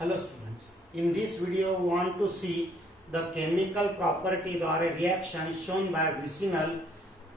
Hello students, in this video we want to see the chemical properties or a reaction shown by vicinal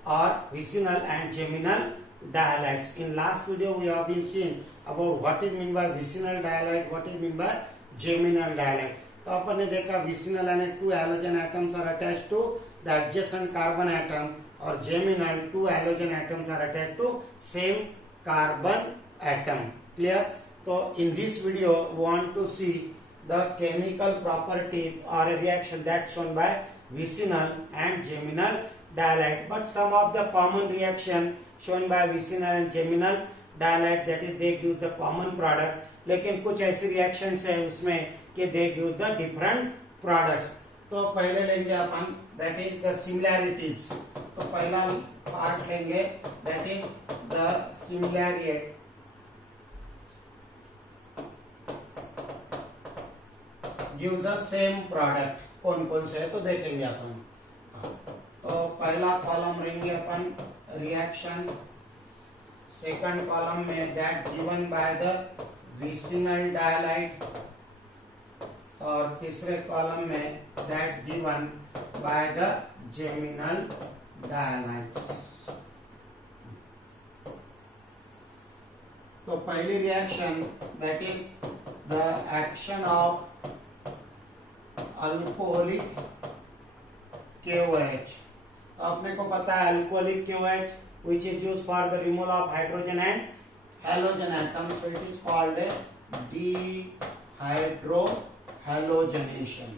and geminal dialytes. In last video we have been seeing about what is meant by vicinal dialite, what is meant by geminal dialite. तो अपन ने देखा vicinal and two halogen atoms are attached to the adjacent carbon atom और geminal two halogen atoms are attached to same carbon atom. Clear? So in this video we want to see the chemical properties or a reaction that's shown by vicinal and geminal dialite. But some of the common reaction shown by vicinal and geminal dialite, that is they use the common product. लेकिन कुछ ऐसी reactions है उसमें कि they use the different products. तो पहले लेंगे अपन that is the similarities. तो पहला पार्ट लेंगे that is the similarity. Gives a same product. कौन कौन से है तो देखेंगे अपन. तो पहला कॉलम रहेंगे अपन रिएक्शन, सेकंड कॉलम में that given by the vicinal dihalide और तीसरे कॉलम में that given by the geminal dihalides. तो पहली reaction that is the action of alcoholic KOH. तो अपने को पता है alcoholic KOH which is used for the removal of hydrogen and halogen atoms, so it is called dehydrohalogenation.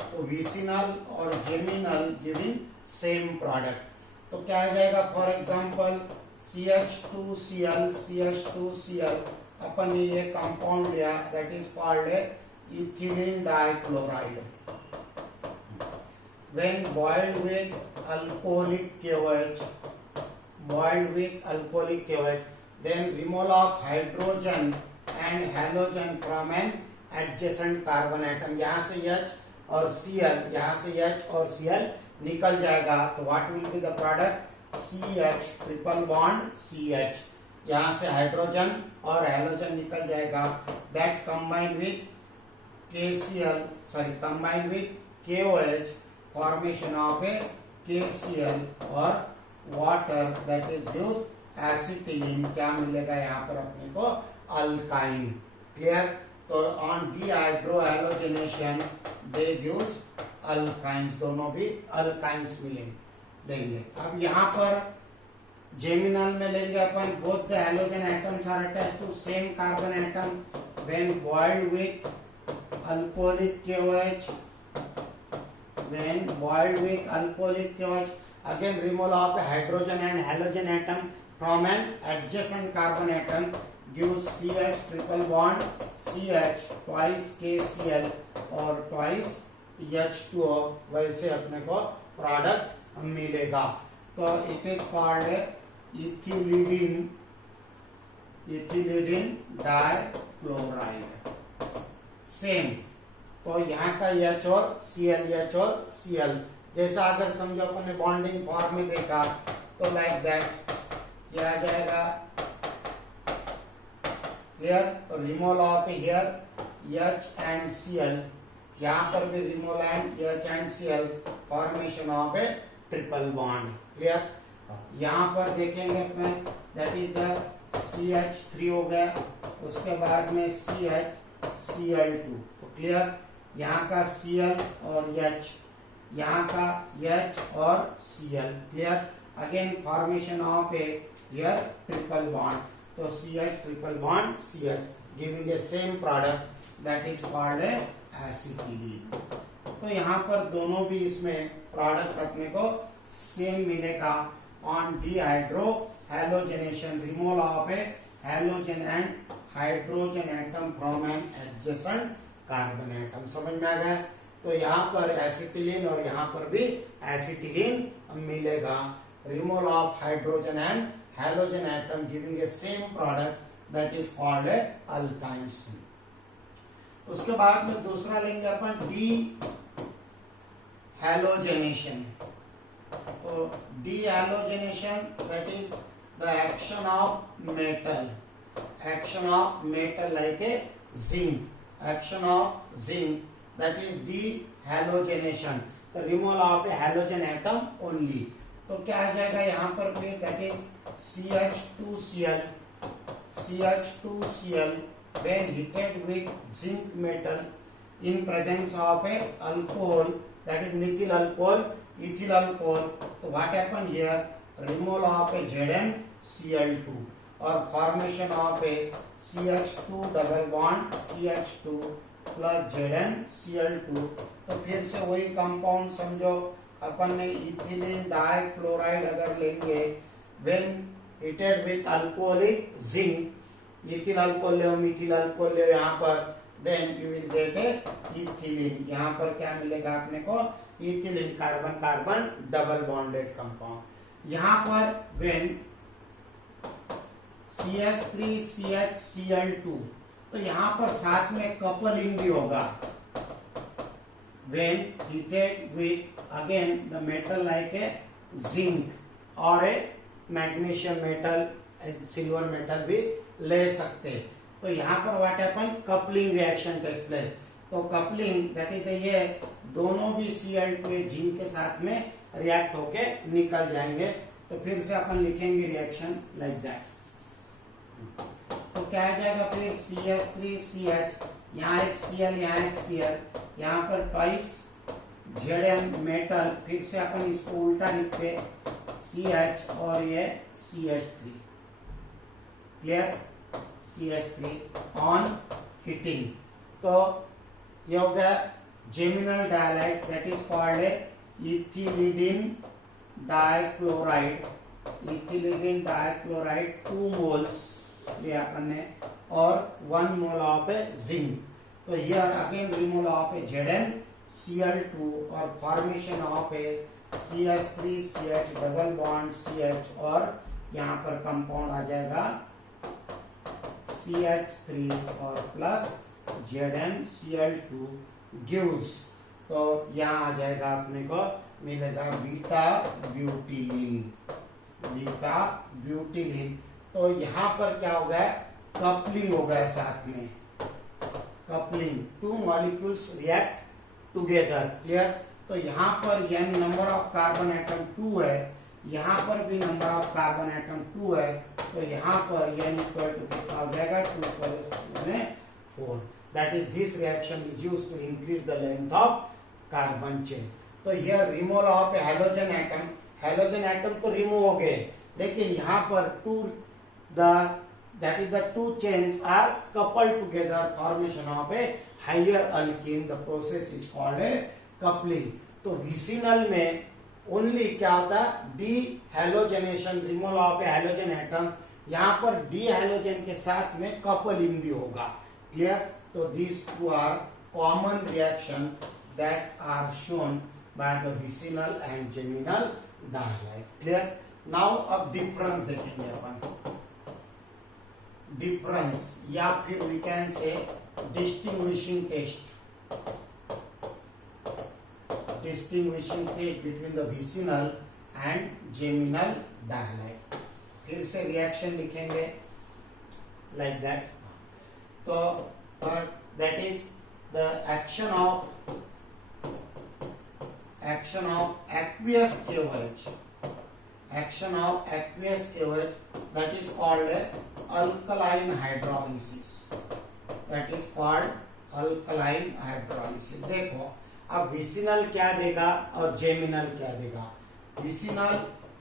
तो vicinal और geminal giving same product. तो क्या आ जाएगा? फॉर एग्जाम्पल CH2Cl, CH2Cl अपन ने ये कंपाउंड लिया that is called ethylene dichloride. When boiled with alcoholic KOH, then removal of hydrogen and halogen from an adjacent carbon atom. यहाँ से H और Cl, यहाँ से H और Cl निकल जाएगा. तो what will be the product? CH triple bond CH. यहाँ से हाइड्रोजन और हैलोजन निकल जाएगा. That combined with combined with KOH, formation of a KCl और water, that is gives acetylene. क्या मिलेगा यहाँ पर अपने को? अल्काइन. क्लियर? तो on dehydrohalogenation they gives alkynes, दोनों भी अल्काइंस देंगे. अब यहाँ पर जेमिनल में लेंगे अपन both the halogen atoms are attached to same carbon atom when boiled with alcoholic KOH. When boiled with alcoholic KOH, again removal of hydrogen and halogen atom from an adjacent carbon atom gives CH triple bond CH twice KCl और twice H2O. वैसे अपने को product मिलेगा. तो it is called ethylidene dichloride. Same. तो यहाँ का H और Cl, जैसा अगर समझो अपन ने बॉन्डिंग फॉर्म में देखा तो लाइक दैट क्या आ जाएगा? क्लियर? तो removal of here H and Cl, यहाँ पर भी removal and H and Cl, formation of A triple bond. Clear? यहाँ पर देखेंगे अपने दैट इज द CH3 हो गया, उसके बाद में CH Cl2. तो क्लियर? यहाँ का Cl और H, यहाँ का H और Cl. Clear? Again formation of A here triple bond. तो CH triple bond CH giving a same product that is called acetylene. तो यहाँ पर दोनों भी इसमें प्रोडक्ट अपने को सेम मिलेगा. On dehydrohalogenation, removal of a halogen and hydrogen atom from an adjacent carbon atom. समझ में आ गया? तो यहाँ पर एसिटिलीन और यहाँ पर भी एसिटिलीन मिलेगा. Removal of hydrogen and halogen atom giving a same product that is called alkynes. उसके बाद में दूसरा लेंगे अपन डी हैलोजेनेशन. तो dehalogenation that is the action of metal like a zinc. action of zinc, that is dehalogenation, तो removal of a halogen atom only. तो क्या आ जाएगा यहाँ पर फिर, that is CH2Cl when heated with zinc metal in presence of a alcohol, that is methyl alcohol, ethyl alcohol. So what happened here? Removal of a ZnCl2 or formation of a CH2 double bond CH2 plus ZnCl2। तो फिर से वही compound समझो, अपन ने ethylene dichloride अगर लेंगे when heated with alcoholic zinc, ethyl alcohol ले, Mithil alcohol ले यहाँ पर, then you will get a ethylene। यहाँ पर क्या मिलेगा अपने को? Ethylene, carbon carbon double bonded compound. यहाँ पर when CH3CHCl2, तो यहाँ पर साथ में कपलिंग भी होगा। when heated with again the metal like a zinc or a magnesium metal, silver metal भी ले सकते। तो यहाँ पर what happen? Coupling reaction takes place. तो कपलिंग दैट इज ये दोनों भी Cl2 जिंक के साथ में रिएक्ट होके निकल जाएंगे। तो फिर से अपन लिखेंगे रिएक्शन लाइक दैट। तो क्या आ जाएगा फिर? CH3CH, यहाँ एक Cl, यहाँ एक Cl, यहाँ पर ट्वाइस Zn मेटल, फिर से अपन इसको उल्टा लिखते CH और ये CH3, clear? CH3 on heating. तो ये हो गया geminal dihalide, that is called a ethylidene dichloride. Ethylidene dichloride 2 moles लिया अपन ने और 1 मोल ऑफ ए जिंक। तो here again removal of a ZnCl2 और formation of a CH3CH double bond CH और यहाँ पर कंपाउंड आ जाएगा CH3 और प्लस ZnCl2 गिव्स। तो यहाँ आ जाएगा अपने को मिलेगा बीटा ब्यूटिलीन। तो यहाँ पर क्या हो गया? कपलिंग हो गया साथ में, coupling, 2 molecules react together, clear? तो यहाँ पर n number of carbon atom 2 है, यहाँ पर भी नंबर ऑफ कार्बन एटम 2 है। तो यहाँ पर n इक्वल टू कितना हो जाएगा? 2 + 4। That is this reaction is used to increase the length of carbon chain. तो here removal of a halogen atom, halogen atom तो रिमूव हो गए, लेकिन यहाँ पर that is the 2 chains are coupled together, formation of a higher alkene. The process is called a coupling. तो vicinal में only क्या होता है? Dehalogenation, removal of a halogen atom. यहाँ पर डीहैलोजन के साथ में कपलिंग भी होगा, क्लियर? तो these 2 are common reaction that are shown by the vicinal and geminal dihalide, clear? Now अब डिफरेंस देखेंगे अपन, डिफरेंस या फिर we can say distinguishing test between the vicinal and geminal dihalide. फिर से रिएक्शन लिखेंगे लाइक दैट। तो that is the action of aqueous KOH, action of aqueous KOH, that is called alkaline hydrolysis, that is called alkaline hydrolysis। देखो अब vicinal क्या देगा और geminal क्या देगा? विसिनल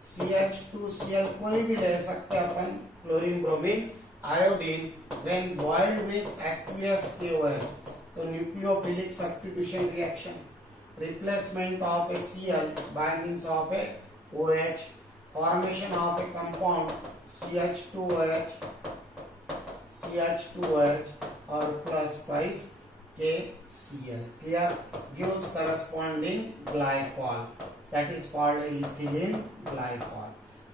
CH2Cl कोई भी ले सकते हैं अपन, chlorine, bromine, iodine, when boiled with aqueous KOH, तो nucleophilic substitution reaction, replacement of a Cl by means of a OH, formation of a compound CH2OH or plus twice KCl, clear? Gives corresponding glycol, that is called ethylene glycol।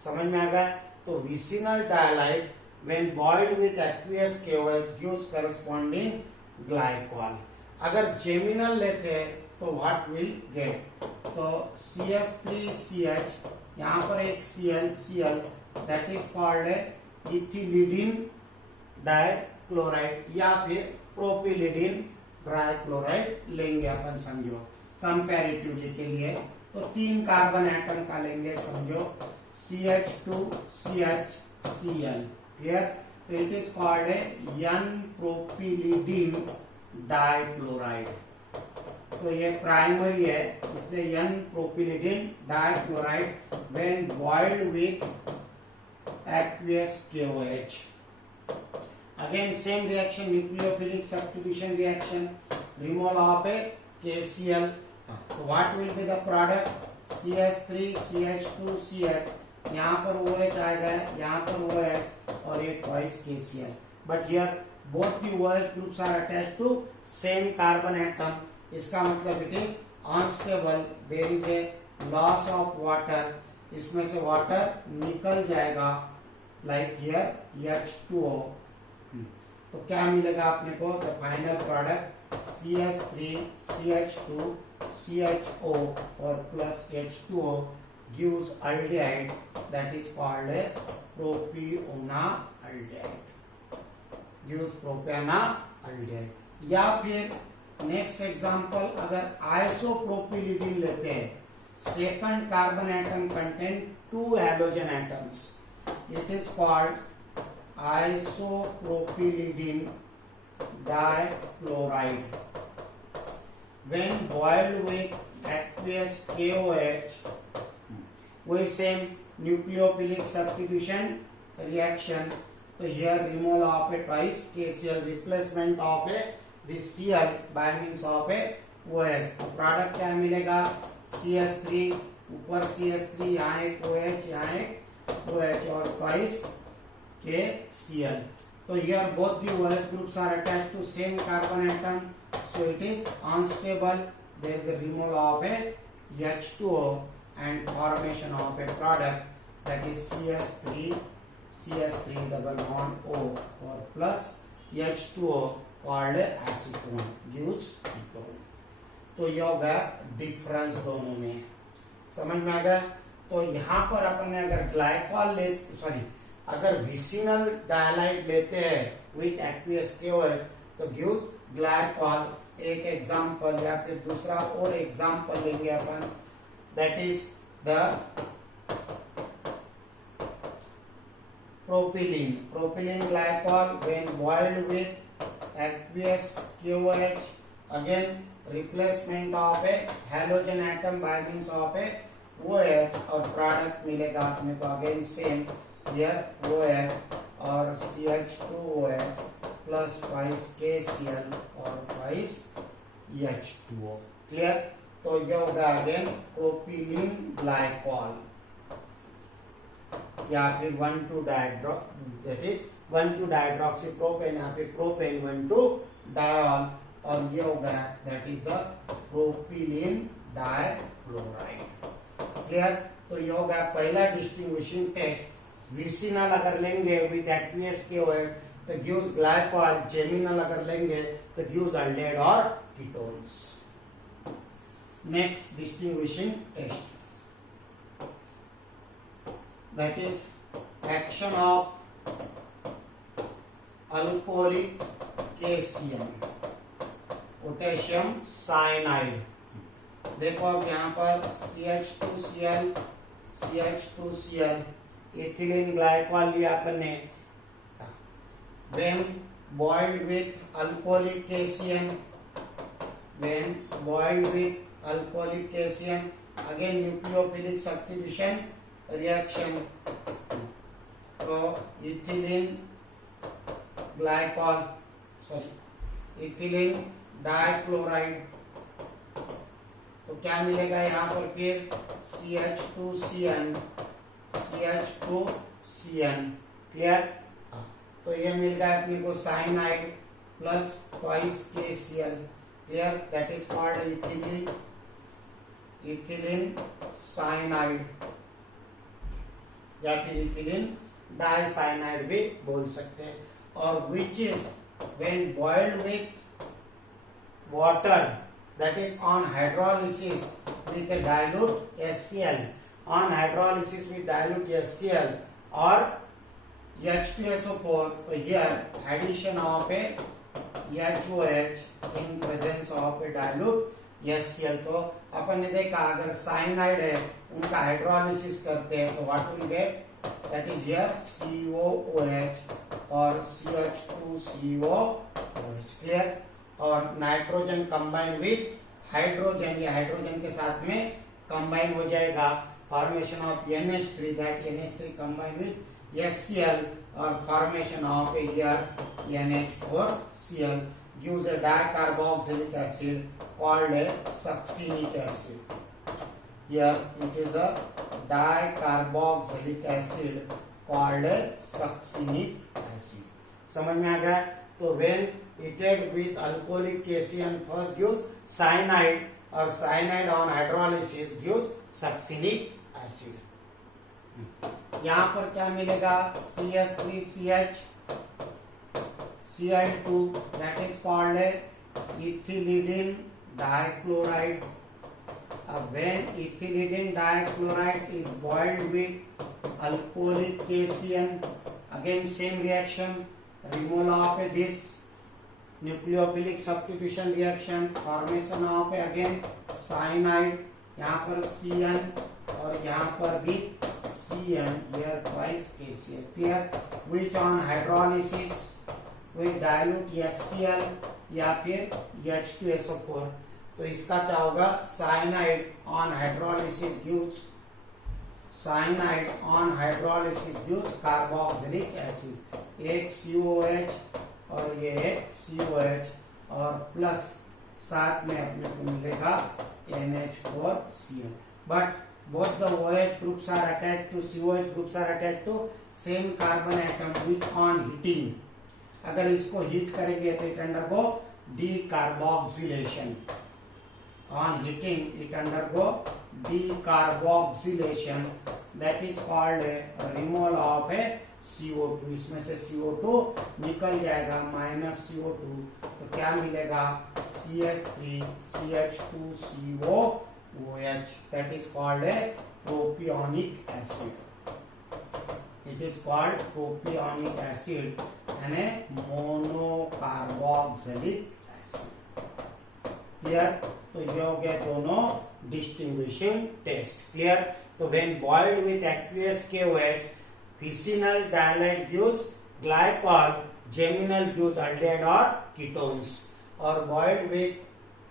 समझ में आ गया? तो vicinal dihalide when boiled with aqueous KOH gives corresponding glycol। अगर geminal लेते हैं तो what will get? तो CH3CH, यहाँ पर एक Cl, that is called ethylidene dichloride. Chloride या फिर प्रोपिलिडीन ट्राइक्लोराइड लेंगे अपन, समझो कंपैरेटिवली के लिए। तो 3 कार्बन एटम का लेंगे, समझो CH2CHCl, क्लियर। तो it is called n propylidene dichloride. तो ये प्राइमरी है, इसलिए n propylidene dichloride when boiled with aqueous KOH. Again same reaction, nucleophilic substitution reaction, removal of a KCl. So what will be the product? CH3 CH2 CH, यहाँ पर OH आएगा, यहाँ पर OH और ये twice KCl. But here both the OH groups are attached to same carbon atom. इसका मतलब it is unstable, there is a loss of water, इसमें से water निकल जाएगा, like here H2O. तो क्या मिलेगा अपने को? The final product CH3 CH2 CHO और plus H2O gives aldehyde, that is called a propionaldehyde, gives propionaldehyde. या फिर नेक्स्ट एग्जांपल, अगर आइसोप्रोपिलिडीन लेते हैं, second carbon atom contain 2 halogen atoms, it is called isopropylidine dichloride. When boiled with aqueous KOH, we same nucleophilic substitution reaction. So here removal of a twice KCl, replacement of a this Cl by means of a OH. Product क्या मिलेगा? CH3, ऊपर CH3, यहाँ एक OH, यहाँ एक OH और twice KCl. So here both the OH groups are attached to same carbon atom, so it is unstable. There is the removal of a H2O and formation of a product, that is CH3 double bond O or plus H2O called acetone, gives ketone. तो ये होगा difference दोनों में, समझ में आ गया। तो यहाँ पर अपन ने अगर ग्लाइकॉल अगर विसिनल डायलाइड लेते हैं विथ एक्वियस KOH, तो गिव्स ग्लाइकॉल। एक एग्जांपल या फिर दूसरा और एग्जांपल लेंगे अपन, that is the propylene glycol when boiled with aqueous KOH, again replacement of a halogen atom by means of a OH और प्रोडक्ट मिलेगा अपने को, अगेन सेम here OH और CH2OH प्लस twice KCl और twice H2O, clear. तो ये होगा again propylene glycol या फिर 1,2 डाइड्रो, दैट इज 1,2 डाइड्रोक्सी प्रोपेन, यहाँ पे प्रोपेन 1,2 डायोल, और ये होगा that is the propylene dichloride, clear. तो ये होगा पहला डिस्टिंग्विशिंग टेस्ट। विसिनल अगर लेंगे विद एक्वियस KOH तो गिव्स ग्लाइकॉल, जेमिनल अगर लेंगे तो गिव्स अल्डेहाइड और ketones. Next distinguishing test, that is action of alcoholic KCl, potassium cyanide. देखो अब यहाँ पर CH2Cl इथिलीन ग्लाइकॉल लिया अपन ने, when boiled with alcoholic KCl, again nucleophilic substitution reaction, तो इथिलीन डाइक्लोराइड, तो क्या मिलेगा यहाँ पर फिर CH2CN, क्लियर। तो ये मिल गया अपने को cyanide plus twice KCl, clear, that is called ethylene cyanide या फिर इथिलीन डाइसाइनाइड भी बोल सकते हैं। और which is when boiled with water, that is on hydrolysis with dilute HCl, on hydrolysis with dilute HCl or H2SO4. So here addition of a HOH in presence of a dilute HCl. तो अपन ने देखा अगर cyanide है उनका hydrolysis करते हैं तो what will get, that is here COOH और CH2COOH. क्लियर. और नाइट्रोजन कंबाइन विद हाइड्रोजन, ये हाइड्रोजन के साथ में कंबाइन हो जाएगा, formation of NH3, that NH3 combine with HCl और formation of NH4Cl gives a dicarboxylic acid called a succinic acid. Here it is a dicarboxylic acid called a succinic acid. समझ में आ गया. तो when heated with alcoholic KCl first gives cyanide और cyanide on hydrolysis gives succinic acid. यहाँ पर क्या मिलेगा, CH3CH Cl2, that is called a ethylidene dichloride. When ethylidene dichloride is boiled with alcoholic KCl, again same reaction, removal of this nucleophilic substitution reaction, formation of again cyanide, यहाँ पर Cn और यहाँ पर भी Cn, here twice KCl. Clear. Which on hydrolysis with dilute HCl या फिर H2SO4. तो इसका क्या होगा, cyanide on hydrolysis gives carboxylic acid. एक COH और ये एक COH और प्लस साथ में अपने को मिलेगा NH4Cl. But both the OH groups are attached to COH groups are attached to same carbon atom which on heating, अगर इसको हीट करेंगे तो it undergo decarboxylation. On heating it undergo decarboxylation, that is called removal of A CO2. इसमें से CO2 निकल जाएगा minus CO2, तो क्या मिलेगा, CH3 CH2COOH, that is called A propionic acid. It is called propionic acid and a monocarboxylic acid. Clear. तो ये हो गया दोनों distinguishing test. Clear. तो when boiled with aqueous KOH, vicinal dialide gives glycol, geminal gives aldehyde or ketones. Or boiled with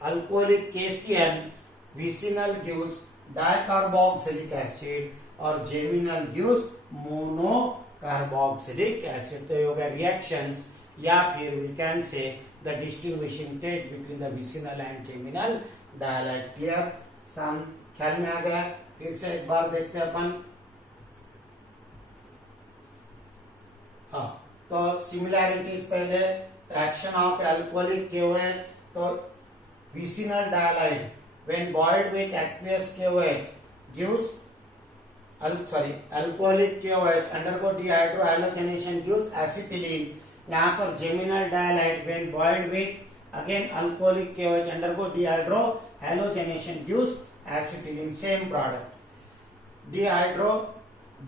alcoholic KCl, vicinal gives dicarboxylic acid और geminal gives monocarboxylic acid. तो ये हो गया reactions या फिर we can say the distinguishing test between the vicinal and geminal dialide. Clear. सम ख्याल में आ गया. फिर से एक बार देखते हैं अपन. हाँ, तो similarities पहले, action of alcoholic KOH, तो vicinal dialide when boiled with aqueous KOH gives alcoholic KOH undergo dehydrohalogenation gives acetylene. यहाँ पर geminal dialide when boiled with again alcoholic KOH undergo dehydrohalogenation gives acetylene, same product.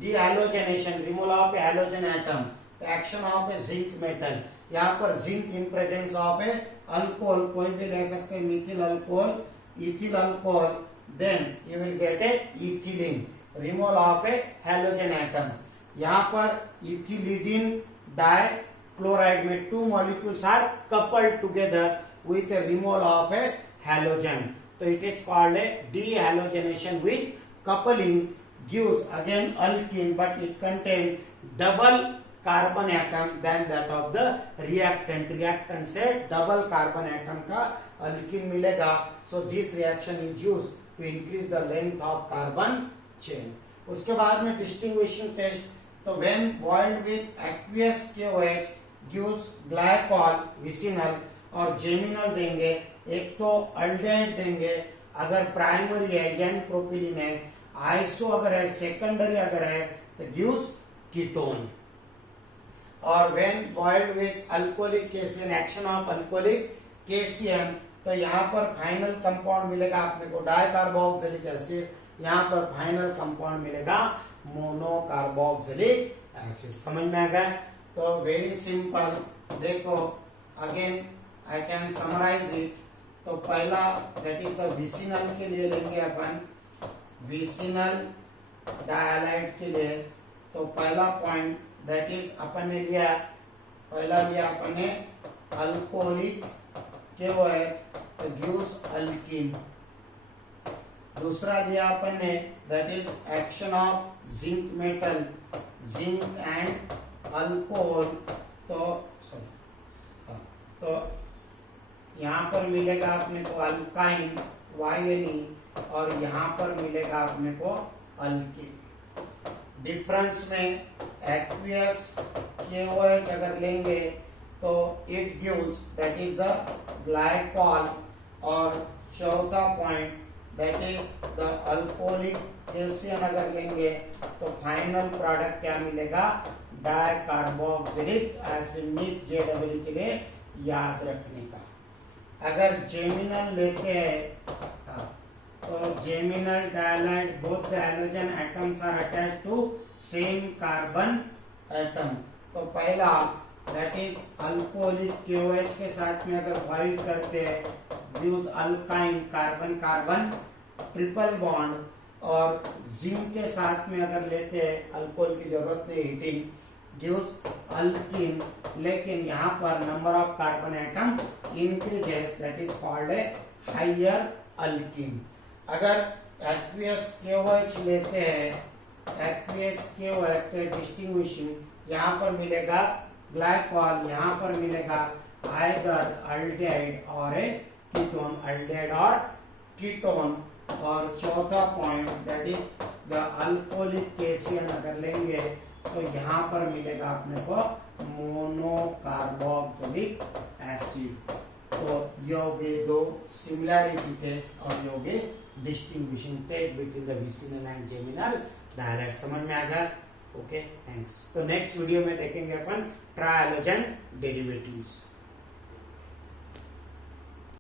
Dehalogenation, removal of a halogen atom, the action of a zinc metal. यहाँ पर zinc in presence of a alcohol, कोई भी ले सकते हैं, methyl alcohol, ethyl alcohol, then you will get a ethylene. Removal of a halogen atom. यहाँ पर ethylidene dichloride में 2 molecules are coupled together with a removal of a halogen. तो it is called a dehalogenation with coupling gives again alkene, but it contain double carbon atom than that of the reactant. Reactant से double carbon atom का alkene मिलेगा. So this reaction is used to increase the length of carbon chain. उसके बाद में distinguishing test. तो when boiled with aqueous KOH gives glycol vicinal और geminal देंगे. एक तो aldehyde देंगे अगर प्राइमरी है, n प्रोपिलीन है. आइसो अगर है, सेकेंडरी अगर है तो gives ketone. और when boiled with alcoholic KCl, action of alcoholic KCl, तो यहाँ पर फाइनल कंपाउंड मिलेगा आपने को डाइकार्बोक्सिलिक एसिड. यहाँ पर फाइनल कंपाउंड मिलेगा मोनोकार्बोक्सिलिक एसिड। समझ में आ गया? तो वेरी सिंपल, देखो again I can summarise it. तो पहला दैट इज द विसिनल के लिए लेंगे अपन, विसिनल डायलाइड के लिए। तो पहला पॉइंट दैट इज अपन ने लिया, पहला लिया अपन ने अल्कोहलिक KOH, तो गिव्स अल्कीन। दूसरा लिया अपन ने that is action of zinc metal, zinc and alcohol. तो यहाँ पर मिलेगा अपने को अल्काइन YNE, और यहाँ पर मिलेगा अपने को अल्कीन। डिफरेंस में एक्वियस KOH अगर लेंगे तो it gives that is the glycol, और चौथा point that is the alcoholic Asian अगर लेंगे तो फाइनल प्रोडक्ट क्या मिलेगा, डाइकार्बोक्सिलिक एसिड। JEE के लिए याद रखने का। अगर जेमिनल लेते हैं तो geminal dihalide, both the halogen atoms are attached to same carbon atom. तो पहला दैट इज अल्कोहलिक KOH के साथ में अगर बाइंड करते हैं gives alkyne, carbon carbon triple bond, और जिंक के साथ में अगर लेते हैं, अल्कोहल की जरूरत नहीं, हीटिंग, गिव्स अल्कीन। लेकिन यहाँ पर number of carbon atom increases, that is called a higher alkene. अगर एक्वियस KOH लेते हैं, एक्वियस KOH के डिस्टिंग्विशिंग, यहाँ पर मिलेगा ग्लाइकॉल, यहाँ पर मिलेगा आइदर अल्डिहाइड और ए कीटोन, अल्डिहाइड और कीटोन। और चौथा point that is the alcoholic cation अगर लेंगे तो यहाँ पर मिलेगा अपने को मोनोकार्बोक्सिलिक एसिड। तो ये हो गए दो सिमिलैरिटी टेस्ट और ये हो गए distinguishing test between the vicinal and geminal dihalide. समझ में आ गया? Okay, thanks. तो नेक्स्ट वीडियो में देखेंगे अपन ट्राई हैलोजन डेरिवेटिव्स।